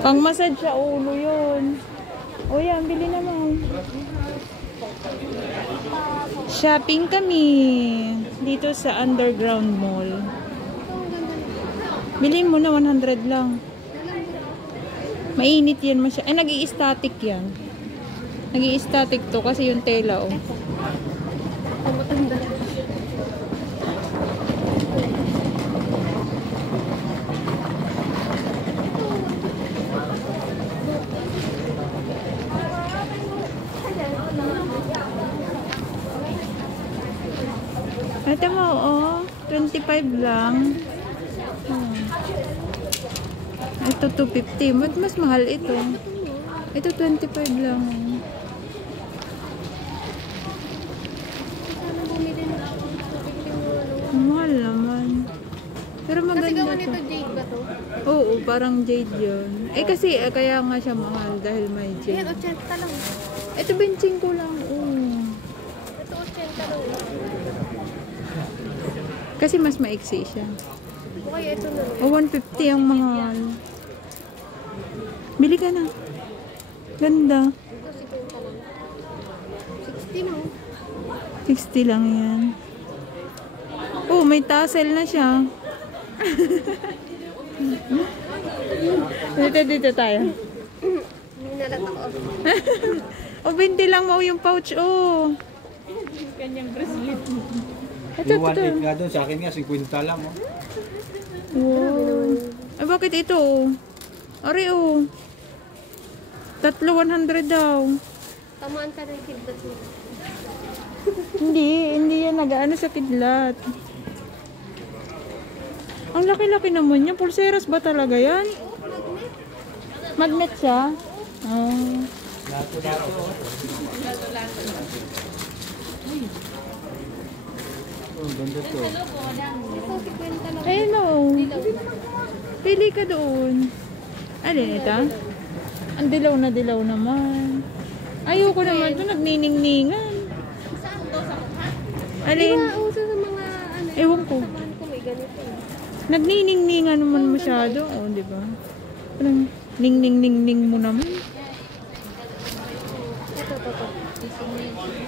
Pang massage sa ulo yun. O yan, bili naman. Shopping kami dito sa Underground Mall. Bilhin mo na 100 lang. Mainit yan masya. Ay, nag-i-static yan. Nag-i-static to kasi yung tela, oh. Ito mo, oh. 25 lang. Ito 250. Mas mahal ito. Ito 25 lang. Mahal naman. Pero maganda kasi to. Kasi jade ba to? Oo, parang jade yun. Eh kasi kaya nga siya mahal dahil may Yan, jade. 80 lang. Ito 25 lang. Ito 80 lang. Kasi mas maiksi siya. O kaya ito na. O 150 ang mahal. Bili ka na. Ganda. Ito 60 lang. 60 mo. 60 lang yan. Oh, may tassel na siya. dito tayo. Minalat ako. O, 20 lang mo yung pouch, oh. Kanyang bracelet. Ito. Nga doon, sa akin nga, 50 lang. Oh. Wow. Ay, bakit ito, oh? Ari, oh. 100 daw. Tamaan ka ng kidlat mo. Hindi yan nag-ano sa kidlat. Ang laki-laki naman niya. Pulseras ba talaga yan? Magnet siya? Oh. Lato. Oh, ganda to. Ito 50 lang. Ayun, oh. Pili ka doon. Alin ito? Ang dilaw naman. Ayoko naman ito. Nagniningningan. Saan to? Sa mukha? Alin? Uso sa mga ano. Ewan ko. Samahan ko may ganito. Nagniningningan naman masyado. Oh, di ba? Parang ning-ning-ning-ning mo naman. Ito.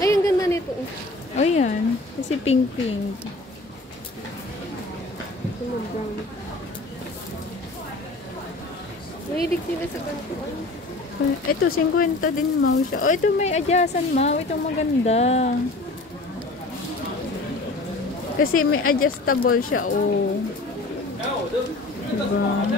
Ay, ang ganda nito. Oh, yan. Kasi pink-pink. Ito mo brown. Mahilig sila sa ganito. Ito, 50 din, Mau siya. Oh, ito may adyasan, Mau. Ito maganda. Kasi may adjustable siya, oh. Diba?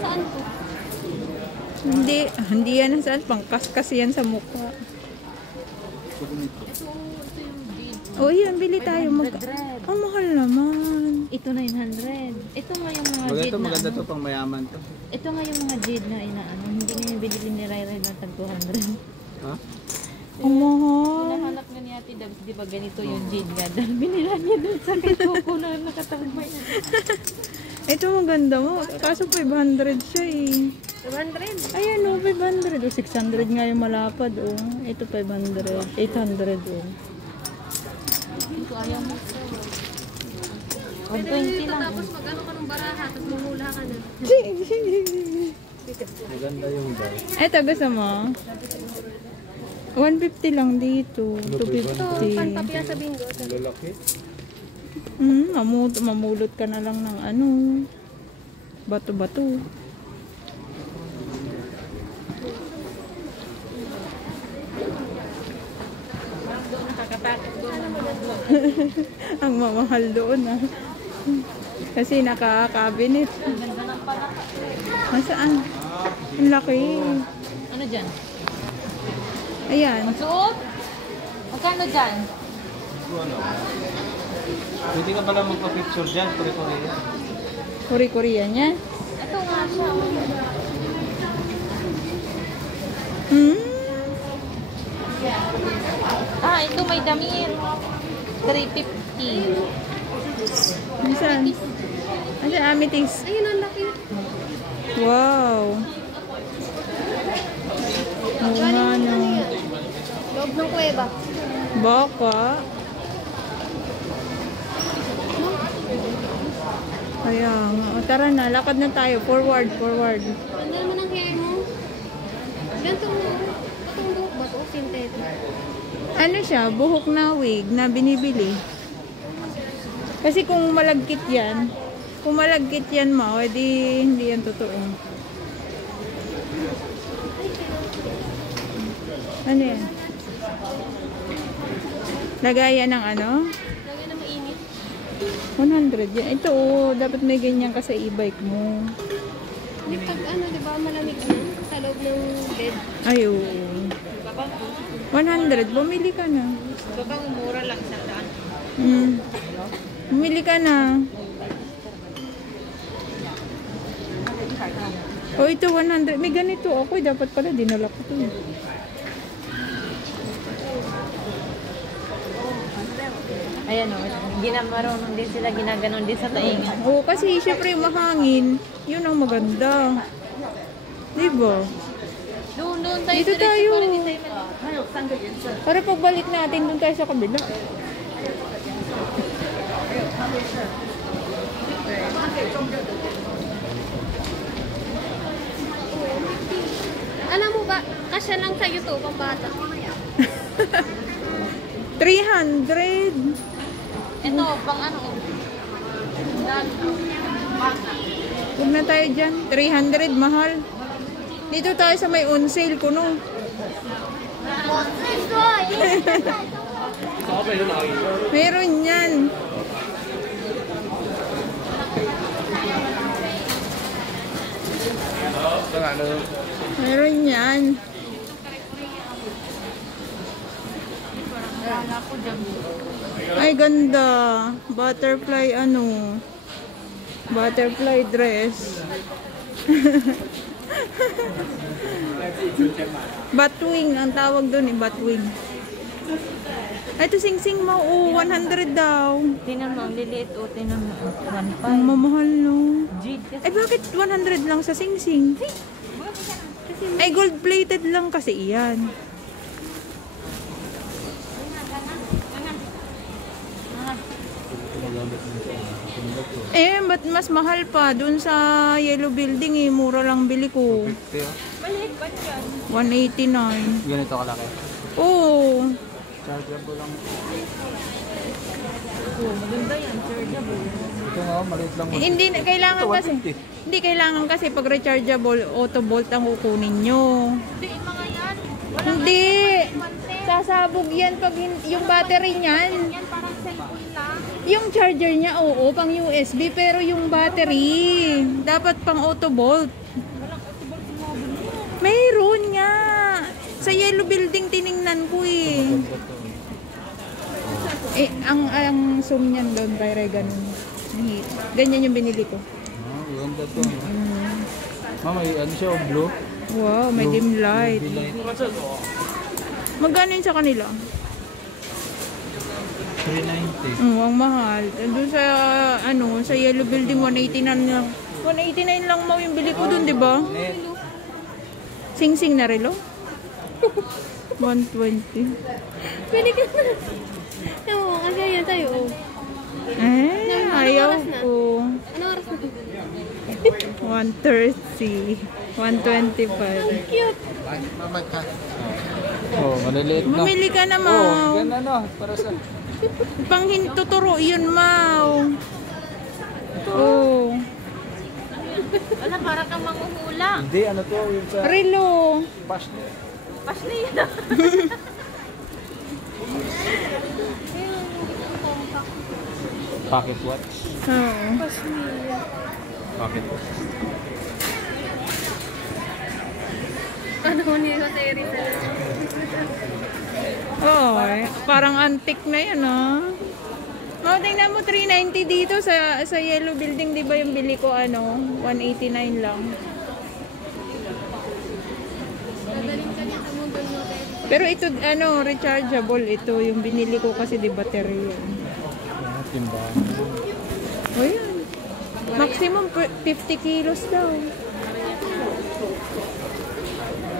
Saan to? Hindi yan saan. Pangkaskas yan sa mukha. Oh, yan. Bili tayo. Ang mahal naman. Ito 900. Ito nga yung mga Maganda jade to, na maganda ano. to, pang mayaman to. Ito nga yung mga jade na inaano. Hindi nga yung binili ni Rai na tag 200. Ha? Ang mahal. Hinahanap nga ni Ate Dabs, di ba ganito yung jade nga. Dahil binila niya dun sa kikuko na nakatambay. Ito maganda mo. Kaso 500 siya eh. 200. Ayan oh, 500. O 600 nga yung malapad oh. Ito 500. 800 oh. Ito ayaw mo. Pwede 120 dito lang. tapos mag-ano ka ng baraha tapos mamula ka na. Maganda yung bar. Ito gusto mo? 150 lang dito. Ito, 250. pantapya sa bingo. Lalaki. Mamulot ka na lang ng ano. Bato-bato. Ang mamahal doon ah. Kasi naka-cabinet. Nasaan? Ang laki. Ano dyan? Ayan. Suot? Magkano dyan? Pwede ka pala magpa-picture dyan, Korea. Korea niya. Ito nga siya. Ito may damit. 350. Nasaan? Nasaan? Amethyst. Ayun, ang laki. Wow. Oo nga Ano no. yan? Loob ng kuweba. Baka. Kaya nga. O, tara na, lakad na tayo. Forward, forward. Ganda naman ang hair mo. Ganito mo. Itong buhok ba ito? Synthetic. Ano siya, buhok na wig na binibili. Kasi kung malagkit yan mo, edi hindi yan totoo. Ano yan? Lagayan ng ano? Lagay na mainit. 100 yan. Ito dapat may ganyan ka sa e-bike mo. Di pag ano, di ba malamig na sa loob ng bed. Ay, oo. 100, bumili ka na. Babang mura lang sa daan. Bumili ka na. Oh, ito 100. May ganito ako. Dapat pala dinala ko to. Ayan o, ginamaroon din sila, ginaganon din sa taingan. Oo, kasi syempre mahangin. Yun ang maganda. Diba? Doon tayo. Dito tayo. Para pagbalik natin, doon tayo sa kabila. Alam mo ba, kasya lang sa'yo to, pambata. 300. Ito, pang ano. Huwag na tayo dyan. 300, mahal. Dito tayo sa may on sale kuno. Meron yan. Meron yan. Ay, ganda. Butterfly ano. Butterfly dress. Batwing ang tawag doon eh, batwing. Ay, ito sing-sing mo. 100 daw. Tingnan mo, ang liliit o, tingnan mo. Ang mamahal, no? Jade kasi. Ay, bakit 100 lang sa sing-sing? Ay, gold-plated lang kasi iyan. Eh, ba't mas mahal pa? Doon sa yellow building eh, mura lang bili ko. Maliit ba dyan? 189. Ganito kalaki. Oo. Chargeable lang. Oh, maganda yan, chargeable. Ito nga, maliit lang. Hindi kailangan kasi. Hindi kailangan kasi pag rechargeable, auto bolt ang kukunin nyo. Hindi, mga yan. Hindi. Sasabog yan pag yung battery niyan. Yan parang cellphone lang. Yung charger niya, oo, pang USB, pero yung battery, dapat pang auto bolt. Mayroon nga. Sa yellow building tiningnan ko eh. Eh, ang zoom niyan doon kay ganun. Ganyan yung binili ko. Ah, ganda to. Mama, ano siya, blue? Wow, may dim light. Magkano yun sa kanila? 390. Ang mahal. Doon sa, sa yellow building, 189 lang. 189 lang mo yung bili ko doon, di ba? Sing-sing na relo? 120. Pwede ka na. Oo, kasi yan tayo. Eh, ayaw ko. Ano oras na? 130. 125. Cute. Oh, maliliit na. Bumili ka na, Oh, Mau. ganda na. Para sa... Tuturo yun, Mau. Oh. Wala, para kang manguhula. Hindi, ano to, yung sa... Relo. Pash. Pasli yan. Pocket watch. Oo. Pocket watch. Ano ni Jose Rizal? Oh, parang antique na yan, ah. Mau, tingnan mo, 390 dito sa yellow building, di ba yung bili ko, 189 lang. Dadaling ka niya sa mundo ni Jose Rizal. Pero ito, rechargeable, ito, yung binili ko kasi di battery yun. Timbangan. O yan. Maximum 50 kilos daw.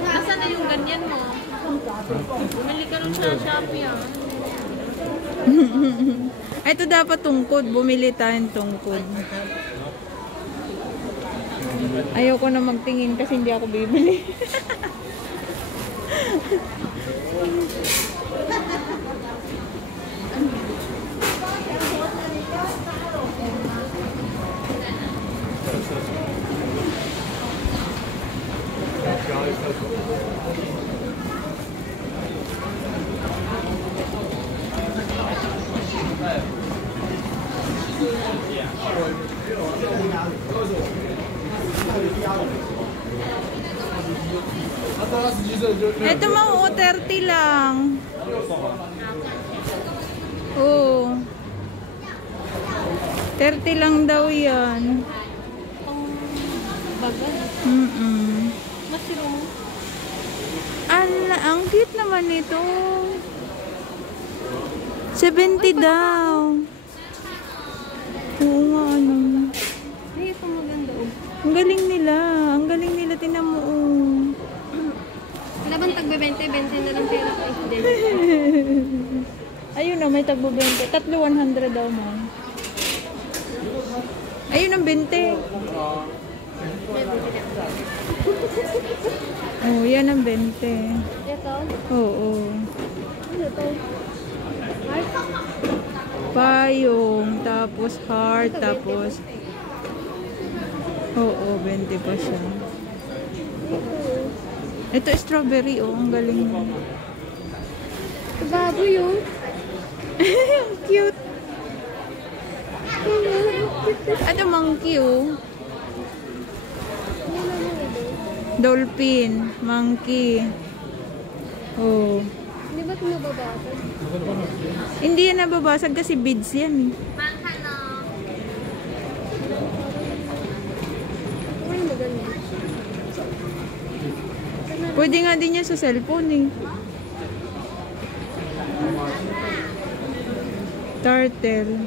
Nasaan na yung ganyan mo? Bumili ka rin sa Shopee ah. Ito dapat tungkod, bumili tayong tungkod. Ayoko na magtingin kasi hindi ako bibili. Ito mga 30 lang. Oo. 30 lang daw yan. Pang bagal. Mushroom. Ang cute naman ito. 70 daw. Oo nga, ano. Ay, ito maganda. Oh. Ang galing nila. Ang galing nila. Tinan mo. Oh. Laban tagbe 20 na lang pera ko. Ayun na, may tagbo 20. Tatlo 100 daw mo. Ayun ang 20. Oh, yan ang 20. Ito? Oo. Ano to? Heart? Payong, tapos heart, tapos... Oo, 20 pa siya. Ito strawberry, oh. Ang galing mo. Baboy yun. Ang cute. Ito monkey, oh. Dolphin, monkey. Oh. Hindi ba ito nababasag? Hindi yan nababasag kasi beads yan, eh. Ay, maganda. Pwede nga din yan sa cellphone, eh. Turtle.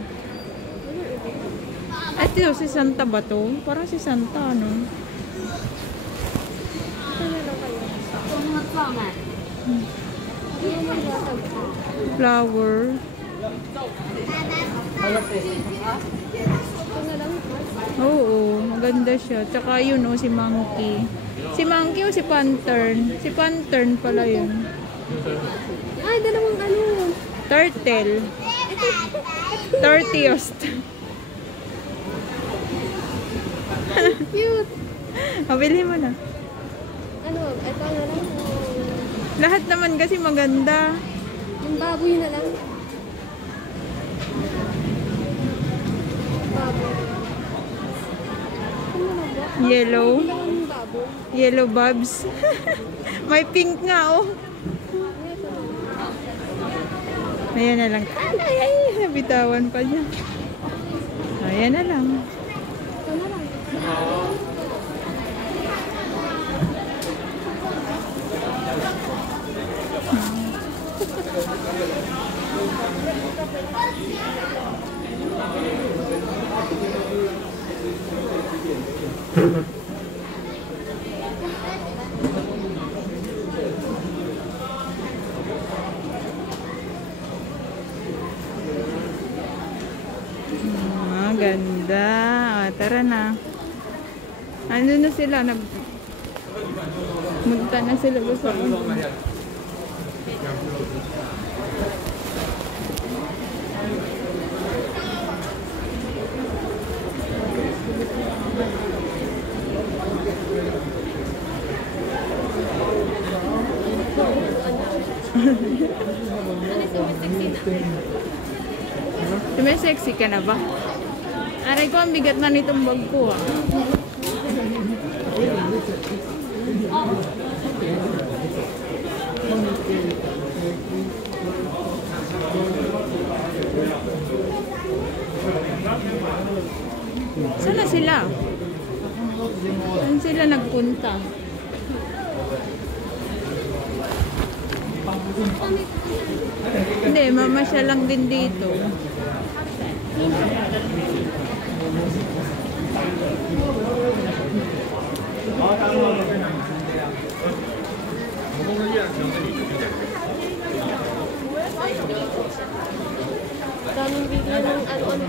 Ito, si Santa ba to? Parang si Santa, ano? Ano lang kayo? Ano magbasag pa? Flower. Ito na lang. Oo, maganda siya. Tsaka yun, oh, si Monkey. Si Monkey o si Pantern? Si Pantern pala yun. Ay, dalawang ano. Turtle. Tortiost. Cute. Mabili mo na. Ano, ito na lang. Lahat naman kasi maganda. Yung baboy na lang. Baboy. Ano na ba? Yellow. Yung baboy. Yellow bulbs. May pink nga, oh. Ayan na lang. Ay, nabitawan pa niya. Ayan na lang. Ito na lang. Ganda. Tara na. Ano na sila? Munta na sila sa Sexy ka na ba? Aray ko, ang bigat na nitong bag ko, ah. Saan na sila? Saan sila nagpunta? Hindi, mamasya lang din dito. Daming bigla ng ano-ano.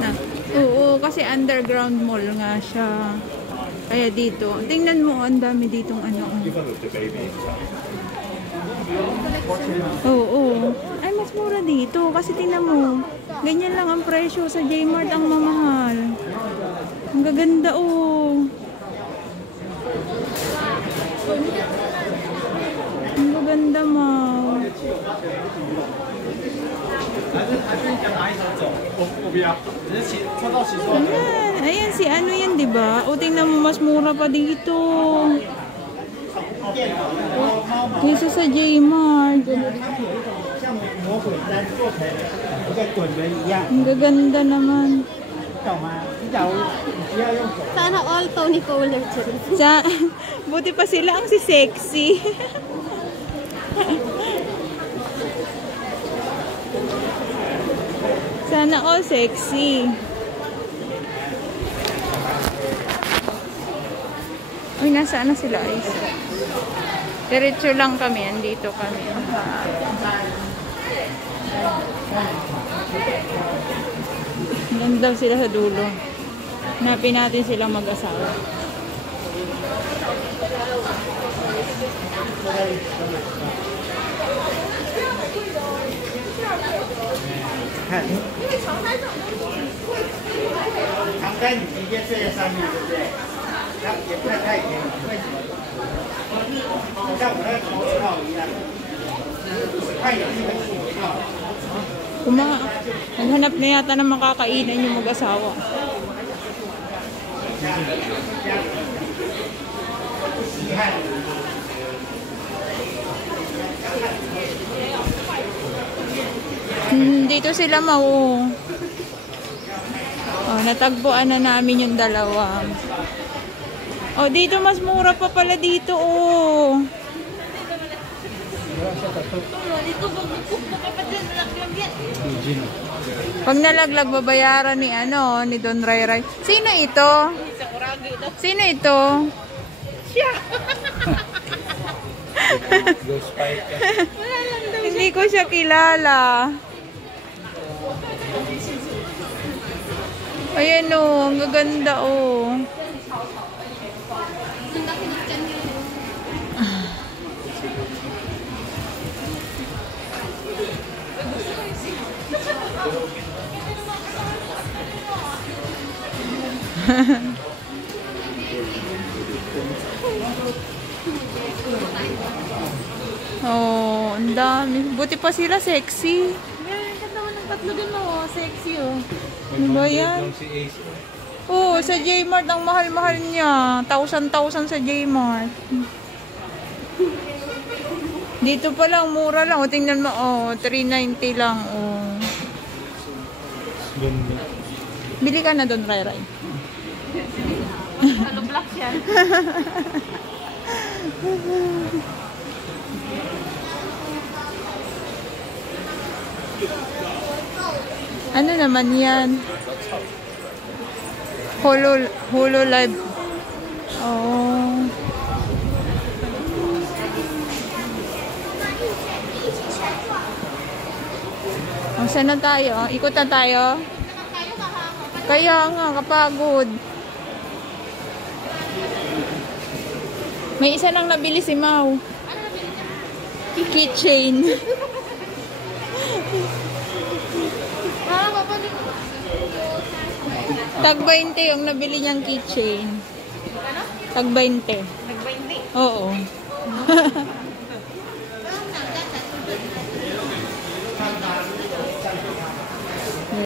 Na. Oo, kasi underground mall nga siya. Kaya dito, tingnan mo, ang dami ditong ano. Oo. Ay, mas mura dito. Kasi tingnan mo, ganyan lang ang presyo. Sa J-Mart ang mamahal. Ang gaganda, oh. Ang gaganda, Mau. Ayan, ayan si ano yan, di ba? O tingnan mo, mas mura pa dito. Kaysa sa J-Mart. Ang gaganda naman. Sana all Tony Fowler. Sa, buti pa sila ang si sexy. Sana all sexy. Uy, nasaan na sila, Ice? Diretso lang kami. Andito kami. Yan daw sila sa dulo. Hanapin natin silang mag-asawa. Naghanap na yata ng makakainan yung mag-asawa. Dito sila mau. Oh, natagpuan na namin yung dalawa. Oh, dito mas mura pa pala dito, oh. Pag nalaglag, babayaran ni ano, ni Don Ray Ray. Sino ito? Sino ito? Siya. Hindi ko siya kilala. Ayan o, ang gaganda o. Oh, ang dami. Buti pa sila sexy. Yan, ganda mo ng tatlo din mo. Sexy, oh. Ano ba yan? Oo, sa J-Mart ang mahal-mahal niya. 1,000 sa J-Mart. Dito pa lang, mura lang. O, tingnan mo, oh, 390 lang, oh. Bili ka na doon, Ray Ray. Ano black yan? Ano naman yan? Hololive. Oh. Oh, saan na tayo? Ikot na tayo? Kaya nga, kapagod. May isa nang nabili si Mau. Keychain. Tag 20 yung nabili niyang keychain. Tag 20. Nag-20? Oo.